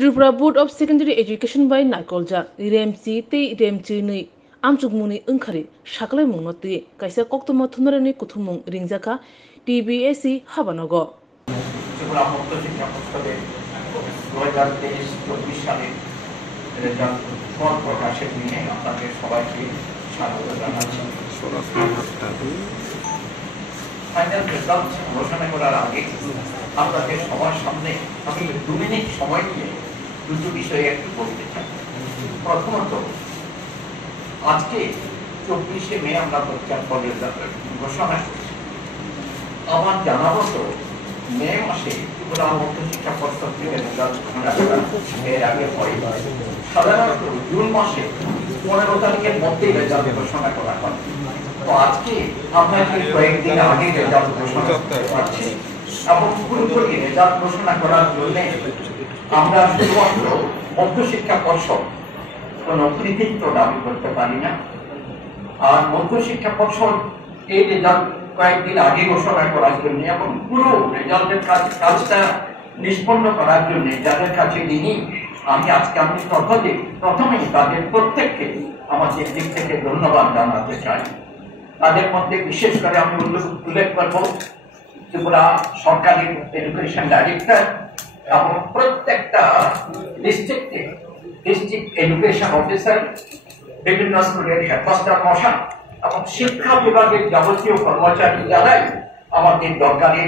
Tripura Board of Secondary Education by Nakolja, RMC, RMC Ni, Amchugmuni Unkari, Shakalai Munoti, Kaisa Koktoma Tunarani Kutumung, Ringzaka, TBSC Habanogo. Tripura Mukto Shikha Porshode 2023-24 সালে result ফল প্রকাশের দিনে আপনাদের সবাইকে স্বাগত জানাচ্ছি। Final result ঘোষণা করার আগে আপনাদের সবার সামনে আমি 2 মিনিট সময় নিয়ে দুটো বিষয়ে একটু বলতে চাই। প্রথমত, আজকে 24শে মে আমরা পরীক্ষার ফল ঘোষণা করছি। আমার জানা মতো মে মাসে ত্রিপুরা মধ্য শিক্ষা পর্ষদ থেকে রেজাল্ট ঘোষণা করা এর আগে হয়। সাধারণত জুন মাসে 15 তারিখের মধ্যেই রেজাল্ট ঘোষণা করা হয়। তো আজকে আপনাদের কয়েকদিন আগে রেজাল্ট ঘোষণা করতে পারছি এবং পুরোপুরি রেজাল্ট ঘোষণা করার জন্য আমরা শুধুমাত্র মধ্য শিক্ষা পর্ষদ কোনো কৃতিত্ব দাবি করতে পারি না। আর মধ্য শিক্ষা পর্ষদ এই রেজাল্ট কয়েকদিন আগে ঘোষণা করার জন্য এবং পুরো রেজাল্টের কাজটা নিষ্পন্ন করার জন্য যাদের কাছে ঋণী, আমি আজকে প্রথমেই তাদের প্রত্যেককে আমাদের দিক থেকে ধন্যবাদ জানাতে চাই। তাদের মধ্যে বিশেষ করে আমি উল্লেখ করব ত্রিপুরা সরকারি এডুকেশন ডাইরেক্টর এবং প্রত্যেকটা ডিস্ট্রিক্ট এডুকেশন অফিসার, বিভিন্ন স্কুলের হেডমাস্টার মশাই এবং শিক্ষা বিভাগের যাবতীয় কর্মচারী যারাই আমাদের দরকারে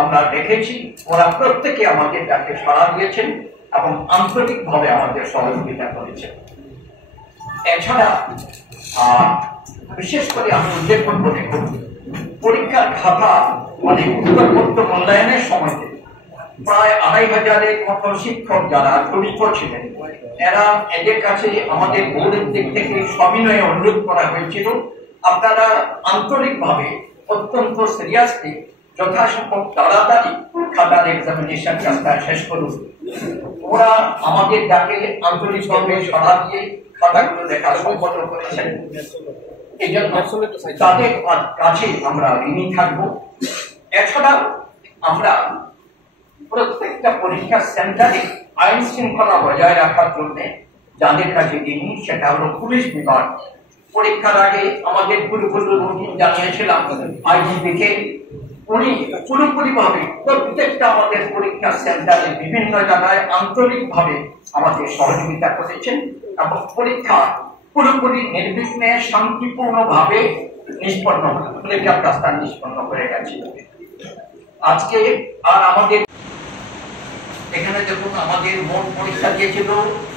আমরা দেখেছি, ওরা প্রত্যেকে আমাদের ডাকে সাড়া দিয়েছেন এবং আন্তরিকভাবে আমাদের সহযোগিতা করেছেন। এছাড়া বিশেষ করে আমি উল্লেখ করবো, দেখুন পরীক্ষার খাতা মানে উত্তরপত্র মূল্যায়নের সময় প্রায় 2500-এর মতো শিক্ষক যারা জড়িত ছিলেন, এদের কাছে আমাদের বোর্ডের দিক থেকে সবিনয়ে অনুরোধ করা হয়েছিল, আপনারা আন্তরিকভাবে অত্যন্ত সিরিয়াসলি যথাসম্ভব তাড়াতাড়ি খাতার এক্সামিনেশন কাজটা শেষ করুন। ওরা আমাদের ডাকে আন্তরিকভাবে সাড়া দিয়ে খাতাগুলো দেখা সম্পন্ন করেছেন। এই জন্য তাদের কাছে আমরা ঋণী থাকবো। এছাড়া আমরা প্রত্যেকটা পরীক্ষা সেন্টারে আইন শৃঙ্খলা বজায় রাখার জন্য যাদের কাছে ঋণী, সেটা হলো পুলিশ বিভাগ। পরীক্ষার আগে আমাদের পুরোপুরি রুটিন জানিয়েছিলাম আইজিপি কে, উনি পুরোপুরিভাবে প্রত্যেকটা আমাদের পরীক্ষা সেন্টারে বিভিন্ন জায়গায় আন্তরিকভাবে আমাদের সহযোগিতা করেছেন এবং পরীক্ষা পুরোপুরি নির্বিঘ্নে শান্তিপূর্ণভাবে পরীক্ষার কাজটা নিষ্পন্ন করে গেছে। আজকে আর আমাদের এখানে দেখুন, আমাদের মোট পরীক্ষা দিয়েছিল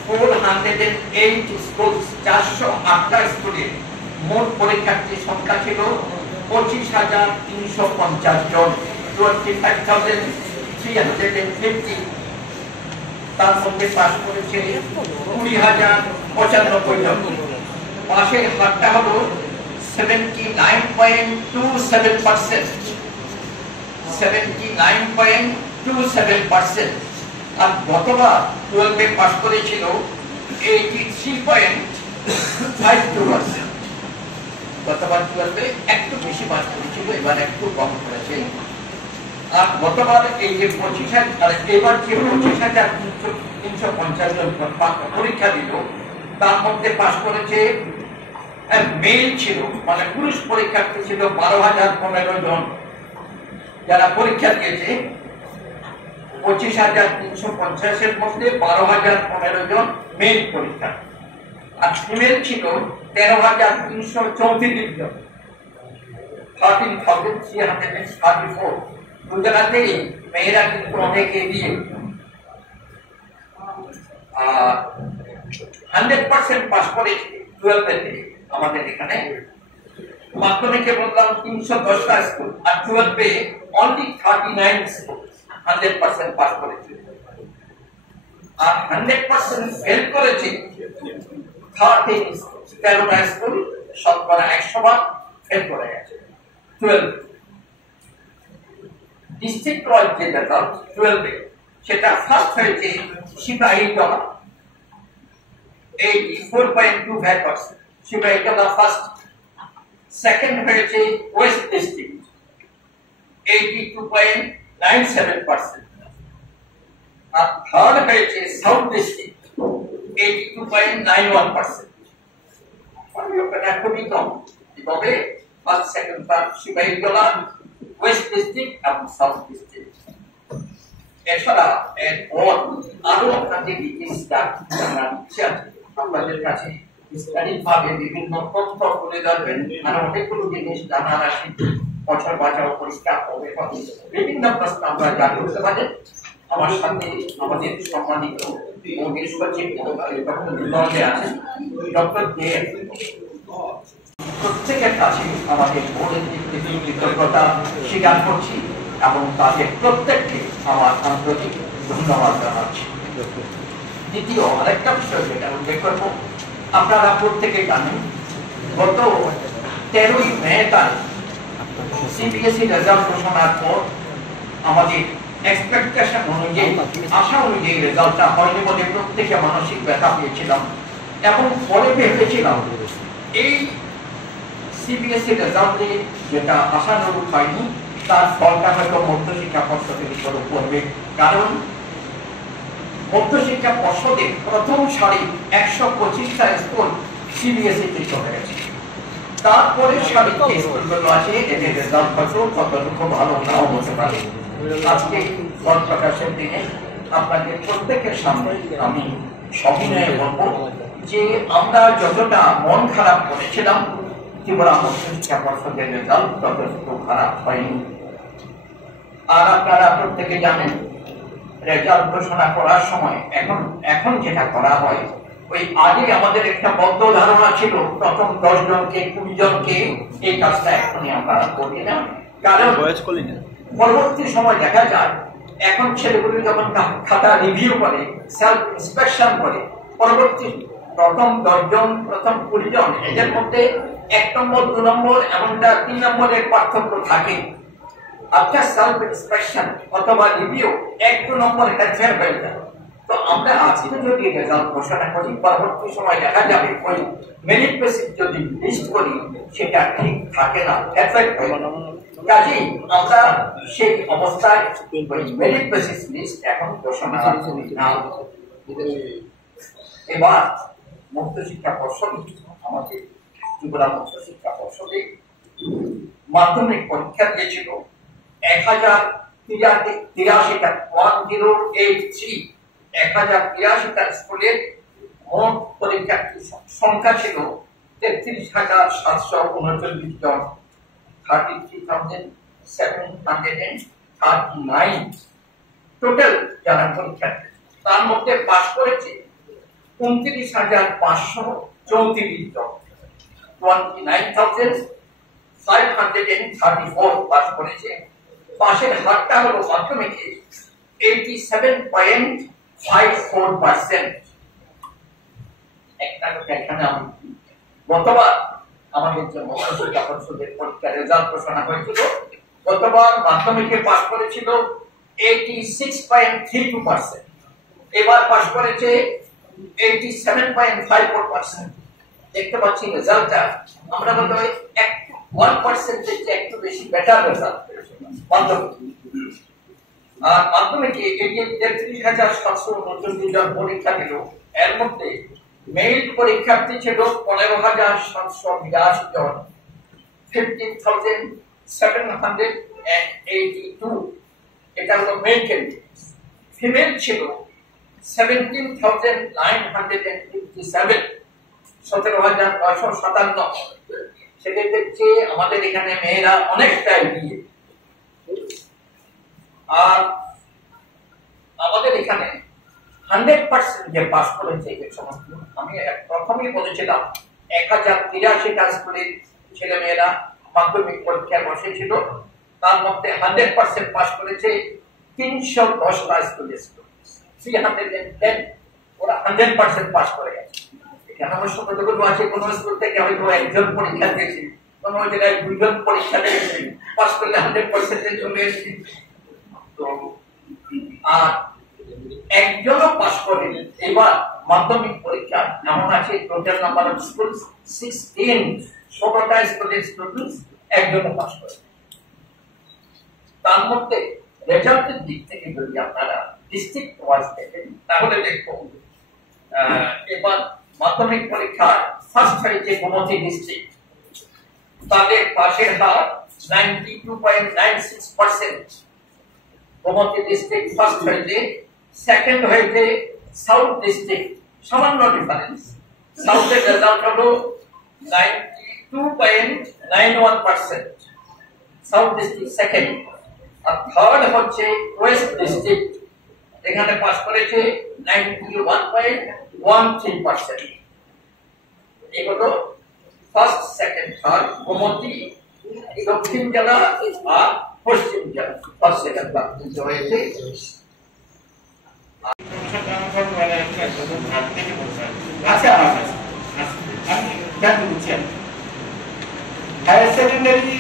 408 স্কুল, 408টা স্কুলের মোট পরীক্ষার্থীর সংখ্যা ছিল 25,350 জন, 25,350। তার মধ্যে পাস করেছে 20,095 জন। পাশের হারটা হলো 79.27%, 79.27%। আর গতবার 12-এ পাস করেছিল 83.52%। গতবার 12-এ একটু বেশি পাস করেছিল, এবার একটু কম করেছে। আর গতবার এই যে 25,000 আর এবার যে 25,350 জন পরীক্ষা দিল, তার মধ্যে পাস করেছে মেল ছিল, মানে পুরুষ পরীক্ষার্থী ছিল 12,015 জন। যারা পরীক্ষা দিয়েছে 25,350-এর মধ্যে 12,015 জন মেল পরীক্ষা, আর ফিমেল ছিল 13,334 জন, 13,334। গুজরাটেই মেয়েরা কিন্তু অনেক এগিয়ে। 100% পাস করেছে 12-তে আমাদের এখানে। মাধ্যমিকে বললাম 310টা স্কুল, আর 12-এ অনলি 39 স্কুল 100% পাস করেছে। আর 100% ফেল করেছে 13টা স্কুল, শতকরা 100 ফেল করে গেছে 12। ডিস্ট্রিক্ট ওয়াইজ যে রেজাল্ট 12-এ, সেটা ফার্স্ট হয়েছে সিপাহীজলা 84.25%, সিপাহীজলা ফার্স্ট। সেকেন্ড হয়েছে ওয়েস্ট ডিস্ট্রিক্ট 82.97%। আর থার্ড হয়েছে সাউথ ডিস্ট্রিক্ট 82.91%। খুবই কম। তবে first second third Sipahijala, west district এবং সাউথ ডিস্ট্রিক্ট। এছাড়া এরপর আরো আপনাদের ডিটেইলসটা আপনাদের কাছে বিস্তারিতভাবে বিভিন্ন তথ্য তুলে ধরবেন। আর অনেকগুলো জিনিস জানার আছে, বছর বাঁচাও পরিষ্কার হবে, বিভিন্ন প্রশ্ন আমরা জানতে করতে পারেন। আমার সাথে আমাদের সম্মানিত আছেন ডক্টর কে। প্রত্যেকের কাছে আমাদের বোর্ডের কৃতজ্ঞতা স্বীকার করছি এবং তাদের প্রত্যেককে আমার আন্তরিক ধন্যবাদ জানাচ্ছি। দ্বিতীয় আরেকটা বিষয় যেটা উল্লেখ করব, আপনারা প্রত্যেকে জানেন গত 13ই মে তারিখ সিবিএসই রেজাল্ট ঘোষণার পর আমাদের এক্সপেকটেশন অনুযায়ী, আশা অনুযায়ী রেজাল্টটা হয়নি বলে প্রত্যেকে মানসিক ব্যথা পেয়েছিলাম এবং পরে ভেবেছিলাম এই সিবিএসই রেজাল্টে যেটা আশানুরূপ হয়নি তার ফলটা হয়তো মধ্যশিক্ষা পর্ষদের উপর পড়বে। কারণ মধ্যশিক্ষা পর্ষদের প্রথম সারি 125টা স্কুল সিবিএসই তে চলে গেছে। তারপরে সারিতে স্কুলগুলো আছে, এদের রেজাল্ট হয়তো কতটুকু ভালো নাও হতে পারে। আজকে ফল প্রকাশের দিনে আপনাদের প্রত্যেকের সামনে আমি সবিনয়ে বলবো যে আমরা যতটা মন খারাপ করেছিলাম ত্রিপুরা মধ্যশিক্ষা পর্ষদের রেজাল্ট ততটুকু খারাপ হয়নি। আর আপনারা প্রত্যেকে জানেন রেজাল্ট ঘোষণা করার সময় এখন যেটা করা হয়, ওই আগে আমাদের একটা বদ্ধ ধারণা ছিল প্রথম 10 জনকে 20 জনকে, এই কাজটা এখনই আমরা করি না। কারণ পরবর্তী সময় দেখা যায় এখন ছেলেগুলি যখন খাতা রিভিউ করে, সেলফ ইন্সপেকশন করে, পরবর্তী প্রথম 10 জন প্রথম 20 জন এদের মধ্যে 1 নম্বর 2 নম্বর এমনটা 3 নম্বরের পার্থক্য থাকে। আপনার সেলফ ইন্সপেকশন অথবা রিভিউ 1-2 নম্বর হেরফের হয়ে যায়। তো আমরা আজকে যদি রেজাল্ট ঘোষণা করি, পরবর্তী সময় দেখা যাবে ওই মেরিট বেসিস যদি লিস্ট করি সেটা ঠিক থাকে না, হেরফের হয়ে যায়। কাজেই আমরা সেই অবস্থায় ওই মেরিট বেসিস লিস্ট এখন ঘোষণা করি না। এবার মধ্যশিক্ষা পর্ষদ, আমাদের ত্রিপুরা মধ্যশিক্ষা পর্ষদে মাধ্যমিক পরীক্ষা দিয়েছিল 1083টা 1083টা স্কুলের মোট পরীক্ষার্থীর সংখ্যা ছিল 33,739 জন, 33,739 টোটাল যারা পরীক্ষার্থী। তার মধ্যে পাস করেছে 29,534 জন, 29,534 পাস করেছে। পাশের হারটা হলো মাধ্যমিকে 87.54%। একটা কথা এখানে আমি গতবার আমাদের যে মধ্যশিক্ষা পর্ষদের পরীক্ষার রেজাল্ট ঘোষণা হয়েছিল, গতবার মাধ্যমিকে পাস করেছিল 86.32%, এবার পাস করেছে 87.54%। দেখতে পাচ্ছি রেজাল্টটা আমরা বলতে হয় 1% একটু বেশি বেটার রেজাল্ট মাধ্যমিক। আর মাধ্যমিকে 33,739 জন পরীক্ষা দিল, এর মধ্যে মেইল পরীক্ষার্থী ছিল 15,782 জন, 15,782। এটা হলো মেল ক্যান্ডিডেট। ফিমেল ছিল 17,957, 17,957। সেক্ষেত্রে চেয়ে আমাদের এখানে মেয়েরা অনেকটা এগিয়ে। আর আমাদের এখানে 100% যে পাস করেছে এই সমস্ত, আমি প্রথমেই বলেছিলাম 1083টা স্কুলের ছেলে মেয়েরা মাধ্যমিক পরীক্ষায় বসেছিল, তার মধ্যে 100% পাস করেছে 310টা স্কুলের স্টুডেন্টস, 310। ওরা 100% পাস করে গেছে। এখানে অবশ্য কতগুলো আছে কোন স্কুল থেকে হয়তো একজন পরীক্ষা দিয়েছে, কোন জায়গায় 2 জন পরীক্ষা দিয়েছে, পাস করলে 100% চলে এসেছে। তো আর একজনও পাস করেনি। এবার মাধ্যমিক পরীক্ষা এমন আছে টোটাল নাম্বার অফ স্কুল 16, 16টা স্কুলের স্টুডেন্টস একজনও পাস করে। তার মধ্যে রেজাল্টের দিক থেকে যদি আপনারা ডিস্ট্রিক্ট ওয়াইজ থেকে, তাহলে দেখো এবার মাধ্যমিক পরীক্ষার ফার্স্ট হয়েছে গোমতী ডিস্ট্রিক্ট, তাদের পাশের হার 92.96%। গোমতী ডিস্ট্রিক্ট ফার্স্ট হয়েছে, সেকেন্ড হয়েছে সাউথ ডিস্ট্রিক্ট, সামান্য ডিফারেন্স। সাউথের রেজাল্ট হলো 92.91%, সাউথ ডিস্ট্রিক্ট সেকেন্ড। আর থার্ড হচ্ছে ওয়েস্ট ডিস্ট্রিক্ট, এখানে পাস করেছে 91.13%। এগুলো ফার্স্ট সেকেন্ড থার্ড গোমতী দক্ষিণ জেলা আর পশ্চিম জেলা ফার্স্ট সেকেন্ড থার্ড হয়েছে। আচ্ছা আমি জানতে চাচ্ছি হায়ার সেকেন্ডারি,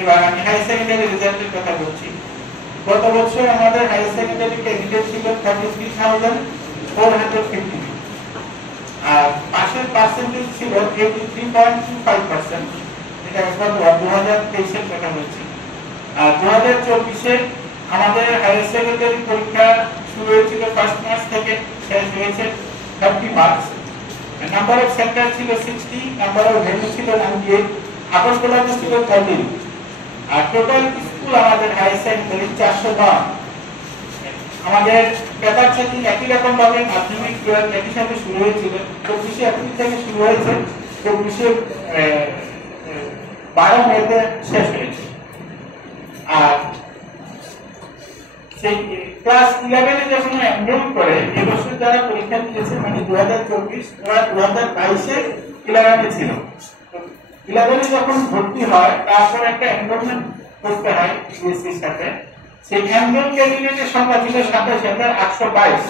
এবার আমি হায়ার সেকেন্ডারি রেজাল্টের কথা বলছি। গত বছর আমাদের হায়ার সেকেন্ডারি ক্যান্ডিডেট ছিল 33,450, আর পাশের পার্সেন্টেজ ছিল 83.25%। এটা একবার 2023-এর কথা বলছি। আর 2024-এ আমাদের হায়ার সেকেন্ডারি পরীক্ষা শুরু হয়েছিল 1 মার্চ থেকে, শেষ হয়েছে 30 মার্চ। নাম্বার অফ সেন্টার ছিল 60, নাম্বার অফ ভেন্যু ছিল 98, আগরতলাতে ছিল 13। আর টোটাল স্কুল আমাদের হায়ার সেকেন্ডারি 409। আমাদের পেপার চেকিং একই রকম ভাবে মাধ্যমিক একই সাথে শুরু হয়েছিল, 24শে এপ্রিল থেকে শুরু হয়েছে, 24শে 12 মেতে শেষ হয়েছে। আর সেই ক্লাস 11-এ যখন এনরোল করে, এবছর যারা পরীক্ষা দিয়েছে মানে 2024, ওরা 2022-এ 11-এ ছিল। 11-এ যখন ভর্তি হয় তারপর একটা এনরোলমেন্ট করতে হয় ইউএসসির সাথে। সেই এনরোল ক্যান্ডিডেটের সংখ্যা ছিল 27,822।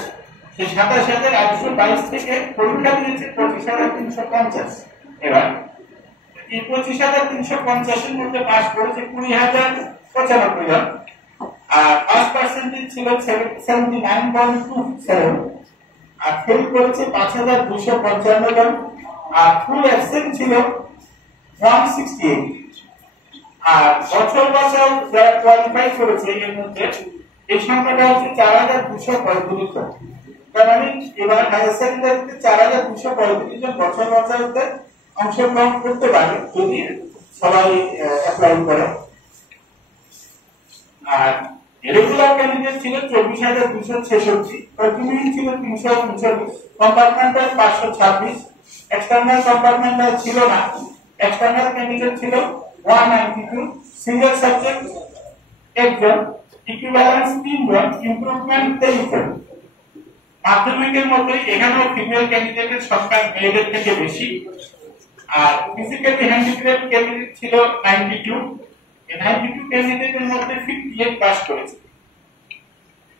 সেই 27,822 থেকে পরীক্ষা দিয়েছে 25,350। এবার এই 25,350-এর মধ্যে পাস করেছে 20,095 জন। আর পাস পার্সেন্টেজ ছিল 79.27, আর ফেল করেছে 5,255 জন। আর ফুল অ্যাবসেন্ট ছিল 168। আর বছর বছর যারা কোয়ালিফাই করেছে এর মধ্যে এই সংখ্যাটা হচ্ছে 4,235 জন। তার মানে এবার হায়ার সেকেন্ডারিতে 4,235 জন বছর বছরতে অংশগ্রহণ করতে পারে যদি সবাই অ্যাপ্লাই করে। আর রেগুলার ক্যান্ডিডেট ছিল 24,266, কন্টিনিউইং ছিল 339, কম্পার্টমেন্টাল 526, এক্সটার্নাল কম্পার্টমেন্টাল ছিল না। এক্সটার্নাল ক্যান্ডিডেট ছিল 192, সিঙ্গেল সাবজেক্ট 1 জন, ইকুইভ্যালেন্স 3 জন, ইমপ্রুভমেন্ট 23 জন। মাধ্যমিকের মধ্যে এখানেও ফিমেল ক্যান্ডিডেটের সংখ্যা মেয়েদের থেকে বেশি। আর ফিজিক্যালি হ্যান্ডিক্যাপ ক্যান্ডিডেট ছিল 92, এই 92 ক্যান্ডিডেটের মধ্যে 58 পাস করেছে।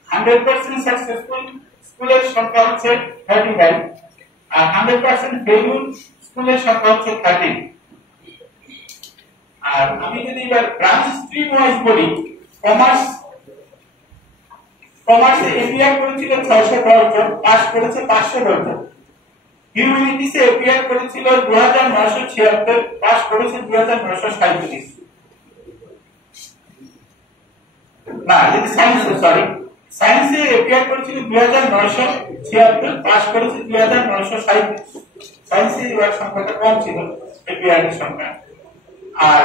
100% সাকসেসফুল স্কুলের সংখ্যা হচ্ছে 39, আর 100% ফেইলিউর স্কুলের সংখ্যা হচ্ছে 13। আর আমি যদি এবার ব্রাঞ্চ স্ট্রিম ওয়াইজ বলি, কমার্সে এপিআর করেছিল 610 জন, পাস করেছে 510 জন। হিউম্যানিটিসে এপিআর করেছিল 2976, পাস করেছে 2937। না, যদি সায়েন্সে এপিআর করেছিল 2976, পাস করেছে 2937। সায়েন্সে এবার সংখ্যাটা কম ছিল এপিআর এর সংখ্যা। আর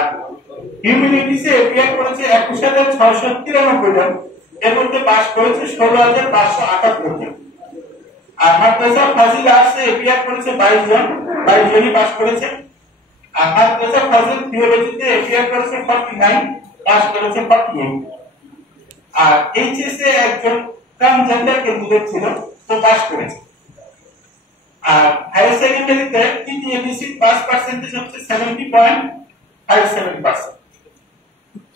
হিউম্যানিটিসে এপিআর করেছে 21,693 জন, এর মধ্যে পাস করেছে 16,578 জন। আর মাদ্রাসা ফাজিল আর্টসে এপিআর করেছে 22 জন, 22 জনই পাস করেছে। আর মাদ্রাসা ফাজিল থিওলজিতে এপিআর করেছে 49, পাস করেছে 48। আর এইচএসএ একজন ট্রান্সজেন্ডার ক্যান্ডিডেট ছিল, তো পাস করেছে। আর হায়ার সেকেন্ডারিতে টিটিএবিসি পাস পার্সেন্টেজ হচ্ছে 70.57%।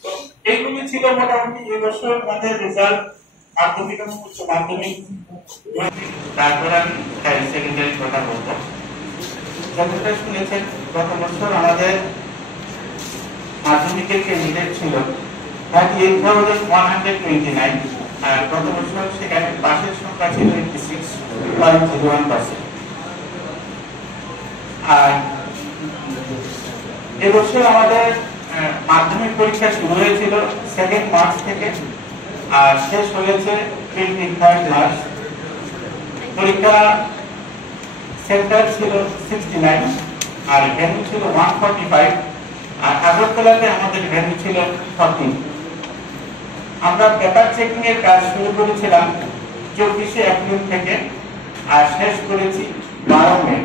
তো এইগুলি ছিল মোটামুটি এই বছর আমাদের রেজাল্ট, মাধ্যমিক এবং উচ্চ মাধ্যমিক। তারপর আমি হায়ার সেকেন্ডারির কথা বলবো। যতটা শুনেছেন গত বছর আমাদের মাধ্যমিকের ক্যান্ডিডেট ছিল 38,129, আর গত বছর সেখানে পাশের সংখ্যা ছিল 86.01%। আর এবছর আমাদের মাধ্যমিক পরীক্ষা শুরু হয়েছিল 2 মার্চ থেকে, আর শেষ হয়েছে 23rd মার্চ। পরীক্ষা সেন্টার ছিল 69 আর ভেন্যু ছিল 145 আর আগরতলাতে আমাদের ভেন্যু ছিল 14। আমরা পেপার চেকিং এর কাজ শুরু করেছিলাম 24শে এপ্রিল থেকে আর শেষ করেছি 12 মে।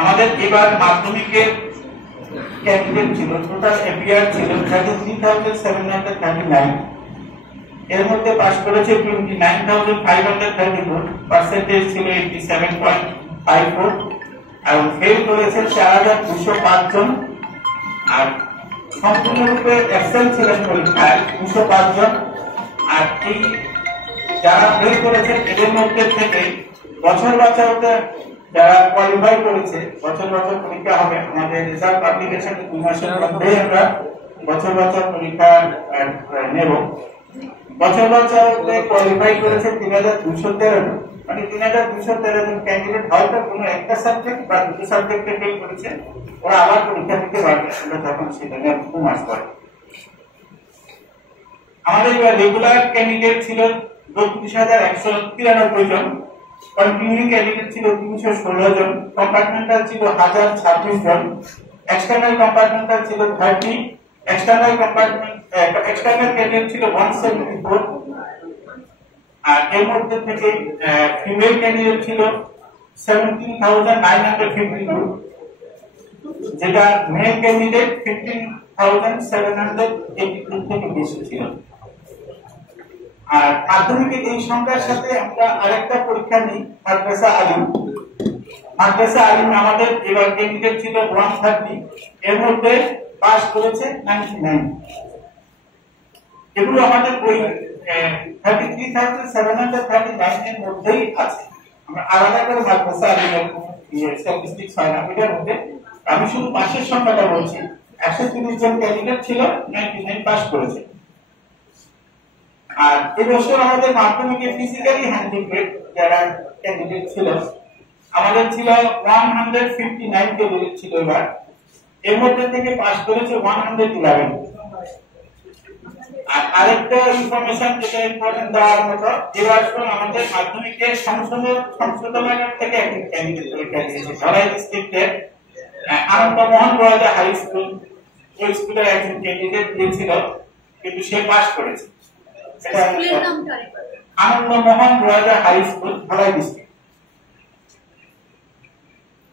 আমাদের এবার মাধ্যমিকের ক্যান্ডিডেট ছিল, টোটাল এপিআর ছিল 33,739। এর মধ্যে পাস করেছে 29,534, পার্সেন্টেজ ছিল 87.54, আর ফেল করেছে 4,205 জন। আর সম্পূর্ণরূপে এক্সেল ছিলেন পরীক্ষায় 205 জন। আর এই যারা ফেল করেছেন এদের মধ্যে থেকে বছর বাঁচাতে যারা কোয়ালিফাই করেছে, বছর বছর পরীক্ষা হবে, আমাদের রেজাল্ট পাবলিকেশন 2 মাসের মধ্যেই আমরা বছর বছর পরীক্ষা নেব। বছর বছরে কোয়ালিফাই করেছে 3,213 জন, মানে 3,213 জন ক্যান্ডিডেট হয়তো কোনো একটা সাবজেক্ট বা দুটো সাবজেক্টে ফেল করেছে, ওরা আবার পরীক্ষা দিতে পারবে, আমরা তখন সেটা নিয়ে 2 মাস পরে। আমাদের রেগুলার ক্যান্ডিডেট ছিল 32,193 জন, কন্টিনিউইং ক্যান্ডিডেট ছিল 316 জন, কম্পার্টমেন্টাল ছিল 1,026 জন, এক্সটার্নাল কম্পার্টমেন্টাল ছিল 30, এক্সটার্নাল ক্যান্ডিডেট ছিল 174। আর এর মধ্যে থেকে ফিমেল ক্যান্ডিডেট ছিল 17,952, যেটা মেল ক্যান্ডিডেট 15,782 থেকে বেশি ছিল। আর মাধ্যমিকের এই সংখ্যার সাথে আমরা আরেকটা পরীক্ষা নিই, মাদ্রাসা আলিম। মাদ্রাসা আলিম আমাদের এবার ক্যান্ডিডেট ছিল 130, এর মধ্যে পাস করেছে 99। এগুলো আমাদের ওই 33,739 এর মধ্যেই আছে। আমরা আলাদা করে মাদ্রাসা আলিমের স্ট্যাটিস্টিক্স হয় না এটার মধ্যে, আমি শুধু পাশের সংখ্যাটা বলছি। 130 জন ক্যান্ডিডেট ছিল, 99 পাস করেছে। আর এবছর আমাদের মাধ্যমিকে ফিজিক্যালি হ্যান্ডিক্যাপ যারা ক্যান্ডিডেট ছিল আমাদের ছিল 159 ক্যান্ডিডেট ছিল এবার, এর মধ্যে থেকে পাস করেছে 111। আর আরেকটা ইনফরমেশন যেটা ইম্পর্টেন্ট দেওয়ার মতো, এবার আমাদের মাধ্যমিকের সংশোধনাগার থেকে একজন ক্যান্ডিডেট পরীক্ষা দিয়েছে, ধলাই ডিস্ট্রিক্টের আনন্দমোহন রয়্যাল হাই স্কুল। ওই স্কুলের একজন ক্যান্ডিডেট দিয়েছিল, কিন্তু সে পাস করেছে। Anandamohan royal high school, Dhalai district.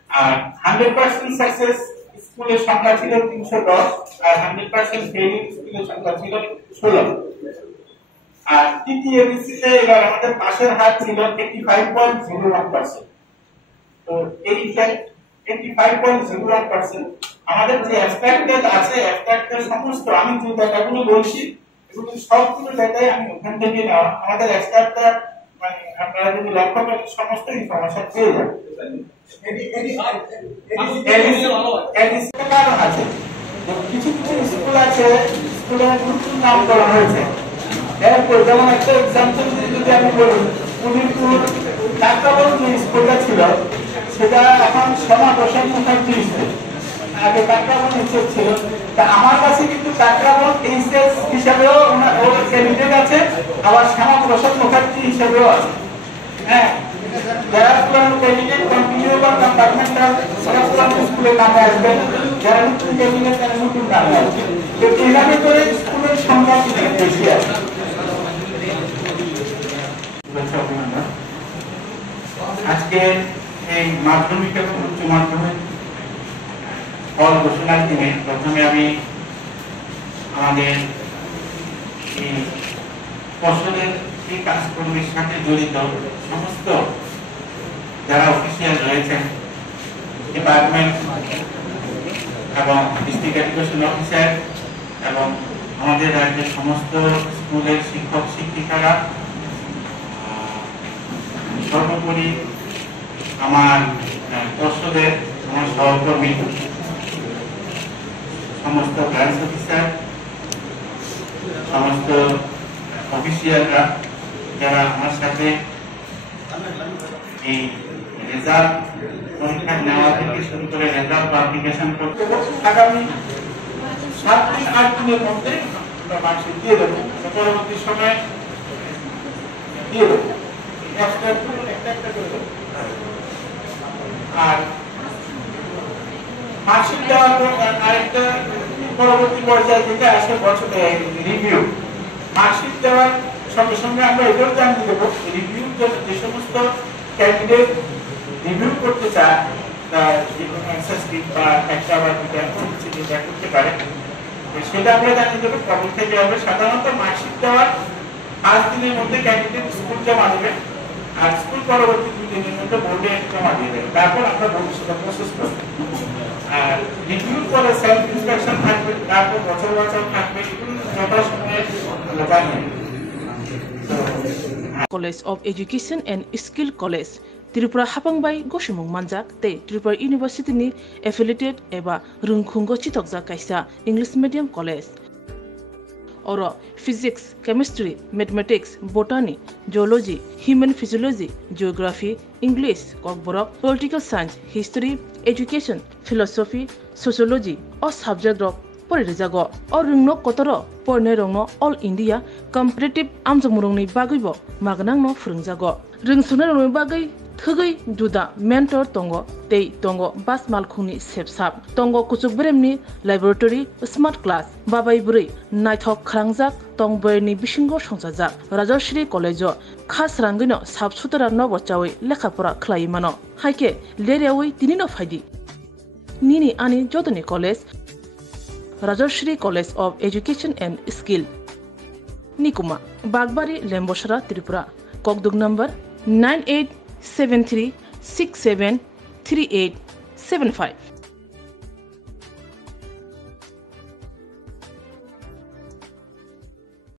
আর 100% সাকসেস স্কুলের সংখ্যা ছিল 310, আর 100% ফেল স্কুলের সংখ্যা ছিল 16। আর টিটিএবিসি তে এবার আমাদের পাশের হার ছিল 85.01%। তো এই 85.01% আমাদের যে অ্যাবস্ট্রাক্টেড আছে, অ্যাবস্ট্রাক্টের সমস্ত আমি যে ডাটাগুলো বলছি এগুলো সবগুলো ডাটাই আমি ওখান থেকে নেওয়া। আমাদের অ্যাবস্ট্রাক্টটা মানে আপনারা যদি লক্ষ্য করেন সমস্ত ইনফরমেশন পেয়ে যাবেন। কারণ আছে, কিছু কিছু স্কুল আছে স্কুলের নতুন নামকরণ হয়েছে। যেমন একটা এক্সাম্পল যদি আমি বলি, পুলিরপুর কাকরাবন যে স্কুলটা ছিল সেটা এখন শ্যামা প্রসাদ মুখার্জি স্কুল, আগে কাকরাবন এইচএস ছিল। তা আমার কাছে কিন্তু কাকরাবন এইচএস হিসাবেও ওর ক্যান্ডিডেট আছে, আবার শ্যামা প্রসাদ মুখার্জি হিসাবেও আছে। হ্যাঁ, যারা পুরানো ক্যান্ডিডেট কন্টিনিউ বা কম্পার্টমেন্টাল ওরা পুরানো স্কুলের নামে আসবেন, যারা নতুন ক্যান্ডিডেট তারা নতুন নামে আসবেন। তো এইভাবে করে স্কুলের সংখ্যা কিন্তু বেশি আছে। আজকে এই মাধ্যমিক এবং উচ্চ মাধ্যমিক ফল ঘোষণার দিনে প্রথমে আমি আমাদের এই ফসলের এই কাজকর্মের সাথে জড়িত সমস্ত যারা অফিসিয়াল রয়েছেন, ডিপার্টমেন্ট এবং ডিস্ট্রিক্ট এডুকেশন অফিসার এবং আমাদের রাজ্যের সমস্ত স্কুলের শিক্ষক শিক্ষিকারা, সর্বোপরি আমার পর্ষদের আমার সহকর্মী, সমস্ত ব্রাঞ্চ অফিসার, সমস্ত অফিসিয়ালরা যারা আমার সাথে এই রেজাল্ট পরীক্ষা নেওয়া থেকে শুরু করে রেজাল্ট পাবলিকেশন করতে আগামী 7 দিন 8 দিনের মধ্যে আমরা মার্কশিট দিয়ে দেবো। পরবর্তী সময়ে দিয়ে দেবো একটা করে দেবো। আর মার্কশিট দেওয়ার পর আরেকটা পরবর্তী পর্যায়ে যেটা আসে বছর রিভিউ। মার্কশিট দেওয়ার সঙ্গে সঙ্গে আমরা এটাও জানিয়ে দেবো রিভিউ যে সমস্ত ক্যান্ডিডেট রিভিউ করতে চায় অ্যান্সার স্ক্রিপ্ট বা একটা বা দুটা যেটা করতে পারে সেটা আমরা জানিয়ে দেবো কবে থেকে হবে। সাধারণত মার্কশিট দেওয়ার 5 দিনের মধ্যে ক্যান্ডিডেট স্কুল জমা দেবে আর স্কুল পরবর্তী 2 দিনের মধ্যে বোর্ডে জমা দিয়ে দেবে, তারপর আমরা বোর্ডে সেটা প্রসেস করব। আর রিভিউ পরে সেলফ ইন্সপেকশন থাকবে, তারপর বছর থাকবে, এগুলো যথাসময়ে জানিয়ে College of Education and Skill College Tripura Hapangbai Goshimung Manjak te Tripura University ni affiliated eba rungkhungo chitokja kaisa English medium college oro physics, chemistry, mathematics, botany, geology, human physiology, geography, English, kokborok, political science, history, education, philosophy, sociology o subject rok porijago o rungno kotoro porne rongno all India competitive amjamurungni bagibo magnangno phurungjago rungsuna rongni bagai thugui juda mentor tongo tei tongo bas malkhungni sepsap tongo kuchuk bremni laboratory smart class babai buri naithok khrangjak tongboyni bisingo songjajak Rajashri College khas rangino sabsutara nobochawi lekhapora khlai mano haike leriawi tinino phaidi nini ani jotoni college Rajashri College of Education and Skill Nikuma Bagbari Lembosara Tripura Kokdug number 9873673875